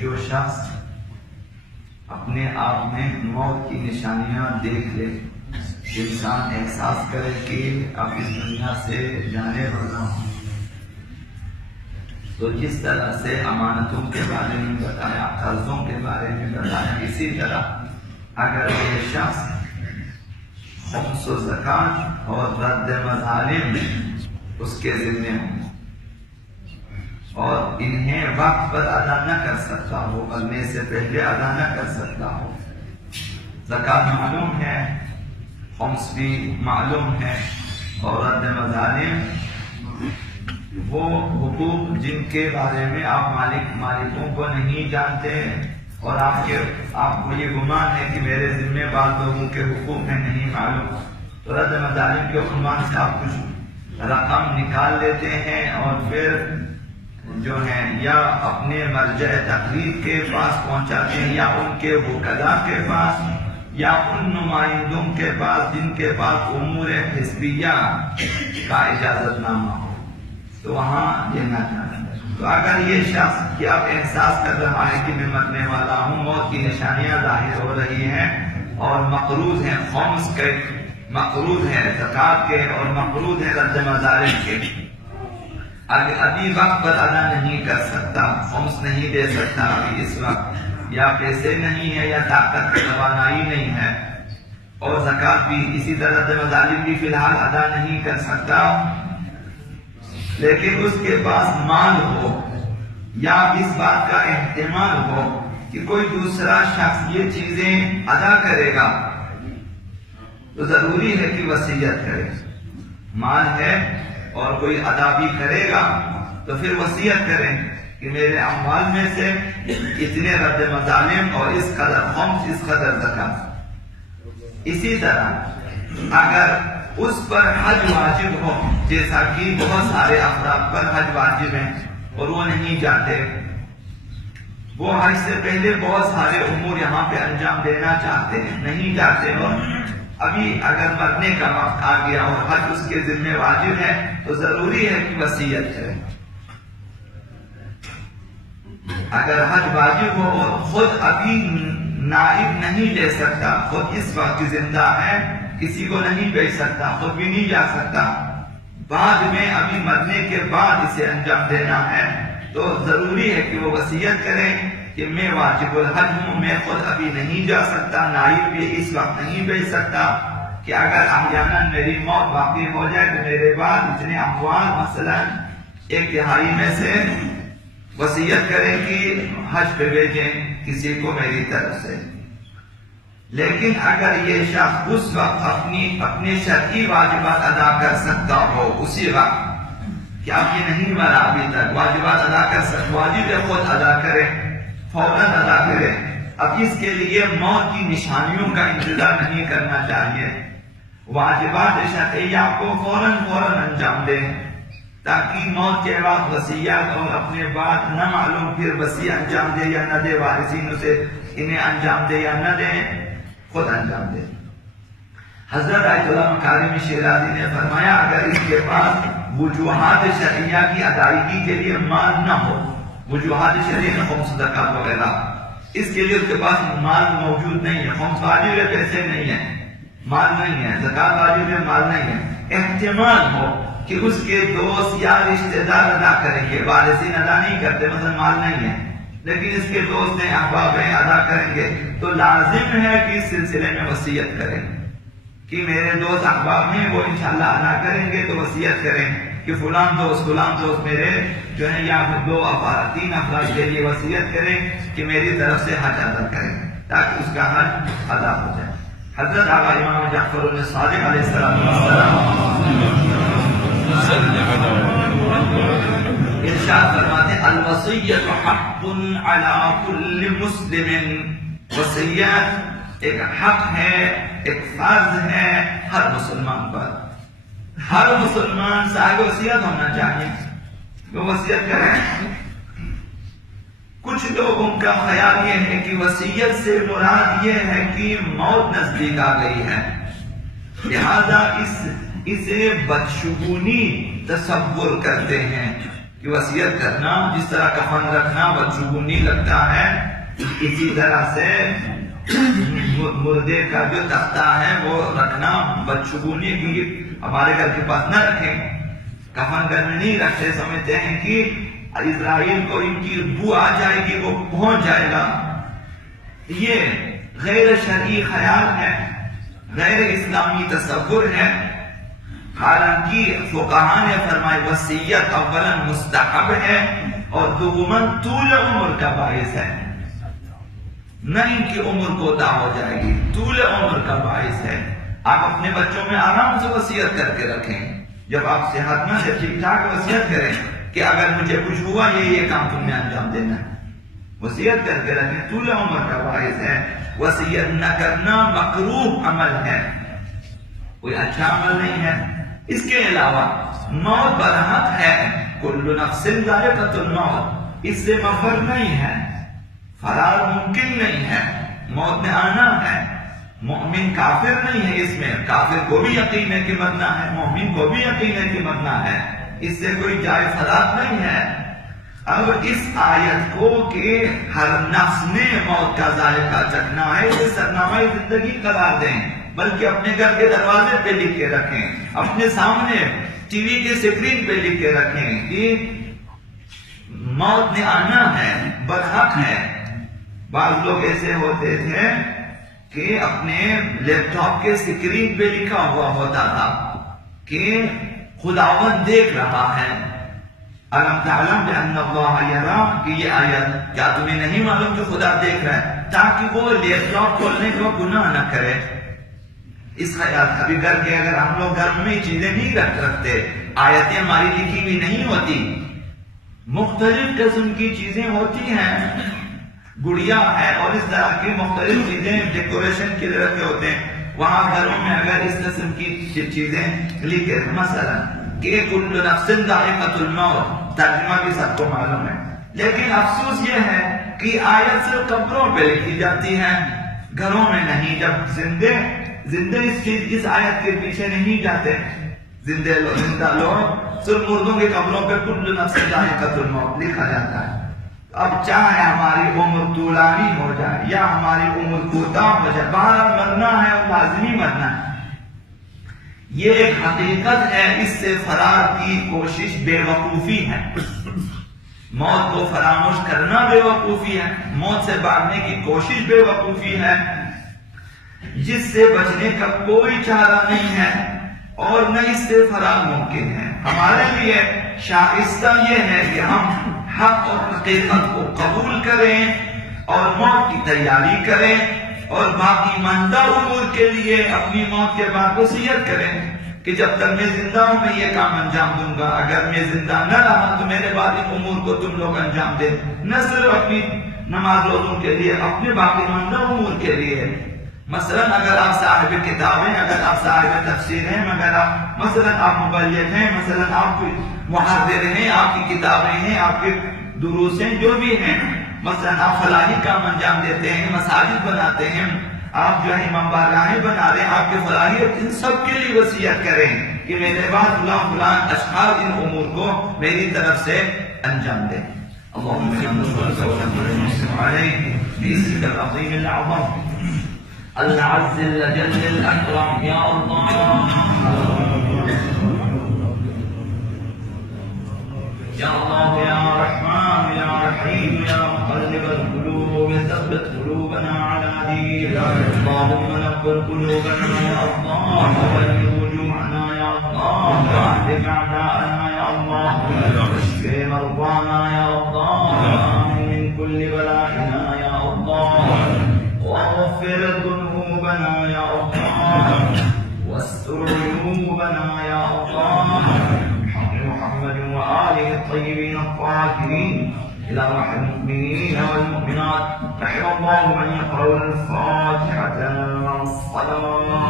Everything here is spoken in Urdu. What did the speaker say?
جو شخص اپنے آپ میں موت کی نشانیاں دیکھ لے، انسان احساس کرے کہ اب اس دنیا سے جانے والا ہوں، تو جس طرح سے امانتوں کے بارے میں بتایا، قرضوں کے بارے میں بتایا، اسی طرح اگر یہ شخص خمس و زکات اور رد مظالم اس کے ذمے ہوں اور انہیں وقت پر ادا نہ کر سکتا ہو، مرنے سے پہلے ادا نہ کر سکتا ہو، زکات معلوم ہے، خمس بھی معلوم ہے، اور رد مظالم وہ حقوق جن کے بارے میں آپ مالکوں کو نہیں جانتے اور آپ کو یہ گمان ہے کہ میرے ذمہ بعض لوگوں کے حقوق ہیں، نہیں معلوم، تو رد مظالم کے عنوان سے آپ کچھ رقم نکال لیتے ہیں اور پھر جو ہے یا اپنے مرجع تقریر کے پاس پہنچاتے ہیں یا ان کے وکلاء کے پاس یا ان نمائندوں کے پاس جن کے پاس امور حزبیہ کا اجازت نامہ ہو، تو وہاں یہ نہ جانا۔ تو اگر یہ شخص کہ اب احساس کر رہا ہے کہ میں مرنے والا ہوں، موت کی نشانیاں ظاہر ہو رہی ہیں اور مقروض ہیں، خمس کے مقروض ہیں زکات کے اور مقروض ہیں رد مظالم کے، ابھی وقت پر ادا نہیں کر سکتا، خمس نہیں دے سکتا ابھی اس وقت، یا پیسے نہیں ہے یا طاقت توانائی نہیں ہے، اور زکات بھی اسی طرح رد مظالم بھی فی الحال ادا نہیں کر سکتا، لیکن اس کے پاس مال ہو یا اس بات کا احتمال ہو کہ کوئی دوسرا شخص یہ چیزیں ادا کرے گا، تو ضروری ہے کہ وصیت کرے۔ مال ہے اور کوئی ادا بھی کرے گا تو پھر وصیت کریں کہ میرے اموال میں سے اتنے رد مظالم اور اس قدر خمس، اس قدر زکات۔ اسی طرح اگر اس پر حج واجب ہو، جیسا کہ بہت سارے افراد پر حج واجب ہیں اور وہ نہیں جاتے، وہ حج سے پہلے بہت سارے امور یہاں پہ انجام دینا چاہتے ہیں، نہیں جاتے، اور ابھی اگر مرنے کا وقت آ گیا اور حج اس کے ذمہ واجب ہے تو ضروری ہے کہ وصیت کرے۔ اگر حج واجب ہو اور خود ابھی نائب نہیں لے سکتا، خود اس وقت زندہ ہے، کسی کو نہیں بھیج سکتا، خود بھی نہیں جا سکتا، بعد میں ابھی مرنے کے بعد اسے انجام دینا ہے، تو ضروری ہے کہ وہ وصیت کرے کہ میں واجب الحج ہوں، میں خود ابھی نہیں جا سکتا، نائب بھی اس وقت نہیں بھیج سکتا، کہ اگر احیاناً میری موت واقع ہو جائے تو میرے بعد اتنے اموال مثلا 1/3 میں سے وصیت کریں کہ حج پہ بھیجیں کسی کو میری طرف سے۔ لیکن اگر یہ شخص اس وقت اپنے شرعی واجبات ادا کر سکتا ہو، اسی وقت کہ اب یہ نہیں مرا ابھی تک، واجبات ادا کر سکتا، واجب خود ادا کرے، فوراً ادا کرے، اب اس کے لیے موت کی نشانیوں کا انتظار نہیں کرنا چاہیے، واجبات شرعیہ کو فوراً انجام دیں، تاکہ موت کے بعد وصیت اور اپنے بعد نہ معلوم پھر وصیت انجام دے یا نہ دے، وارثین اسے انہیں انجام دے یا نہ دے، خود انجام دے۔ حضرت آیت اللہ مکارم شیرازی نے فرمایا اگر اس کے پاس وجوہات شرعیہ کی ادائیگی کے لیے مال نہ ہو، وجوہات شرعیہ خمس زکات وغیرہ، اس کے لیے اس کے پاس مال موجود نہیں ہے، خمس واجب ہے، پیسے نہیں ہیں، مال نہیں ہے، زکات واجب ہے، مال نہیں ہے، احتمال ہو کہ اس کے دوست یا رشتہ دار ادا کریں گے، وارثین ادا نہیں کرتے، مثلا مال نہیں ہے لیکن اس کے دوست ہیں، احباب ہیں، ادا کریں گے، تو لازم ہے کہ اس سلسلے میں وصیت کریں کہ میرے دوست احباب ہیں وہ انشاءاللہ ادا کریں گے، تو وصیت کریں کہ فلان دوست میرے جو ہے یا 2 افراد 3 افراد کے لیے وصیت کریں کہ میری طرف سے حج ادا کریں تاکہ اس کا حج ادا ہو جائے۔ حضرت آقا امام جعفر صادق علیہ السلام ارشاد فرماتے ہیں الوصیۃ حق علی کل مسلم، وصیت ایک حق ہے، ایک فرض ہے ہر مسلمان پر، ہر مسلمان صاحب وصیت ہونا چاہیے، وہ وصیت کریں۔ کچھ لوگوں کا خیال یہ ہے کہ وصیت سے مراد یہ ہے کہ موت نزدیک آ گئی ہے، لہذا اسے بدشگونی تصور کرتے ہیں، کہ وصیت کرنا جس طرح کفن رکھنا بدشگونی لگتا ہے، اسی طرح سے مردے کا جو تختہ ہے وہ رکھنا بدشگونی، کیونکہ ہمارے گھر کے پاس نہ رکھیں، کفن گھر میں نہیں رکھتے، سمجھتے ہیں کہ اسرائیل کو ان کی بو آ جائے گی، وہ پہنچ جائے گا۔ یہ غیر شرعی خیال ہے، غیر اسلامی تصور ہے۔ حالانکہ فقہاء نے فرمائے وصیت اولا مستحب ہے اور دوماً طول عمر کا باعث ہے، نہ ان کی عمر کوتاہ ہو جائے گی، طول عمر کا باعث ہے۔ آپ اپنے بچوں میں آرام سے وصیت کر کے رکھیں، جب آپ صحت مند ہے ٹھیک ٹھاک وصیت کریں کہ اگر مجھے کچھ ہوا یہ کام تم نے انجام دینا ہے، وصیت کر کے رکھیں، طول عمر کا باعث ہے۔ وصیت نہ کرنا مکروہ عمل ہے، کوئی اچھا عمل نہیں ہے۔ اس کے علاوہ موت برحق ہے، کل نفس ذائقۃ الموت، اس سے مفر نہیں ہے، فرار ممکن نہیں ہے، موت نے آنا ہے۔ مومن کافر نہیں ہے، اس میں کافر کو بھی یقین ہے کہ مرنا ہے، مومن کو بھی یقین ہے کہ مرنا ہے، اس سے کوئی جائے فرار نہیں ہے۔ اب اس آیت کو کہ ہر نفس نے موت کا ذائقہ چکھنا ہے، اسے سرنامہ زندگی قرار دیں، بلکہ اپنے گھر کے دروازے پہ لکھ کے رکھیں، اپنے سامنے ٹی وی کے اسکرین پہ لکھ کے رکھیں کہ موت نے آنا ہے، برحق ہے۔ بعض لوگ ایسے ہوتے تھے کہ اپنے لیپ ٹاپ کے اسکرین پہ لکھا ہوا ہوتا تھا کہ خداوند دیکھ رہا ہے، الم تعلم بان اللہ یرا، کہ یہ آیت کیا تمہیں نہیں معلوم کہ خدا دیکھ رہا ہے، تاکہ وہ لیپ ٹاپ کھولنے کو گناہ نہ کرے۔ اس خیال ابھی گھر کے اگر ہم لوگ گھر میں چیزیں نہیں رکھتے، آیتیں ہماری لکھی ہوئی نہیں ہوتی، مختلف قسم کی چیزیں ہوتی ہیں، گڑیا ہے اور اس طرح کی مختلف چیزیں ڈیکوریشن کے لیے رکھے ہوتے ہیں، وہاں گھروں میں اگر اس قسم کی چیزیں لکھے، مثلا کہ کل نفس ذائقۃ الموت، ترجمہ بھی سب کو معلوم ہے، لیکن افسوس یہ ہے کہ آیت صرف قبروں پہ لکھی جاتی ہے، گھروں میں نہیں۔ جب زندے اس آیت کے پیچھے نہیں جاتے، زندہ لوگ صرف مردوں کی قبروں پہ کل نفس ذائقۃ الموت لکھا جاتا ہے۔ اب چاہے ہماری عمر طولانی ہو جائے یا ہماری عمر کوتاہ ہو جائے، بہرحال مرنا ہے اور لازمی مرنا ہے، یہ ایک حقیقت ہے، اس سے فرار کی کوشش بے وقوفی ہے، موت کو فراموش کرنا بے وقوفی ہے، موت سے بھاگنے کی کوشش بے وقوفی ہے، جس سے بچنے کا کوئی چارہ نہیں ہے اور نہ اس سے فرار ممکن ہے۔ ہمارے لیے شائستہ یہ ہے کہ ہم حق اور حقیقت کو قبول کریں اور موت کی تیاری کریں اور باقی ماندہ امور کے لیے اپنی موت کے بعد وصیت کریں کہ جب تک میں زندہ ہوں میں یہ کام انجام دوں گا، اگر میں زندہ نہ رہا تو میرے بعد ان امور کو تم لوگ انجام دیں، نہ صرف اپنی نماز روزوں کے لیے، اپنے باقی ماندہ امور کے لیے۔ مثلا اگر آپ صاحب کتابیں، اگر آپ صاحب تفسیر ہیں، اگر آپ مثلا آپ مبلغ ہیں، مثلا آپ محاضر ہیں، آپ کی کتابیں ہیں، آپ کے دروس ہیں، جو بھی ہیں، مثلا آپ فلاحی کام انجام دیتے ہیں، مساجد بناتے ہیں، آپ جو ہے امام بارگاہیں بنا رہے ہیں، آپ کے فلاحیت، ان سب کے لیے وصیت کریں کہ میرے بعد فلان فلان اشخاص ان امور کو میری طرف سے انجام دیں۔ اللہم صل علیہ باسمک العظیم الاعظم العز الجل الاکرم، یا اللہ یا اللہ یا رحمان یا رحیم یا مقلب القلوب ثبت قلوبنا على دینک، اللہم نور قلوبنا یا اللہ، وبیض وجوہنا یا اللہ، واهد اعداءنا یا اللہ، واشف مرضانا یا اللہ، وآمن من كل بلائنا یا اللہ، واغفر ذنوبنا یا اللہ، واستر عیوبنا یا اللہ، محمد وآلہ الطیبین الطاہرین، إلى روح المؤمنين والمؤمنات، رحم الله من يقرأ الفاتحة والصلاة.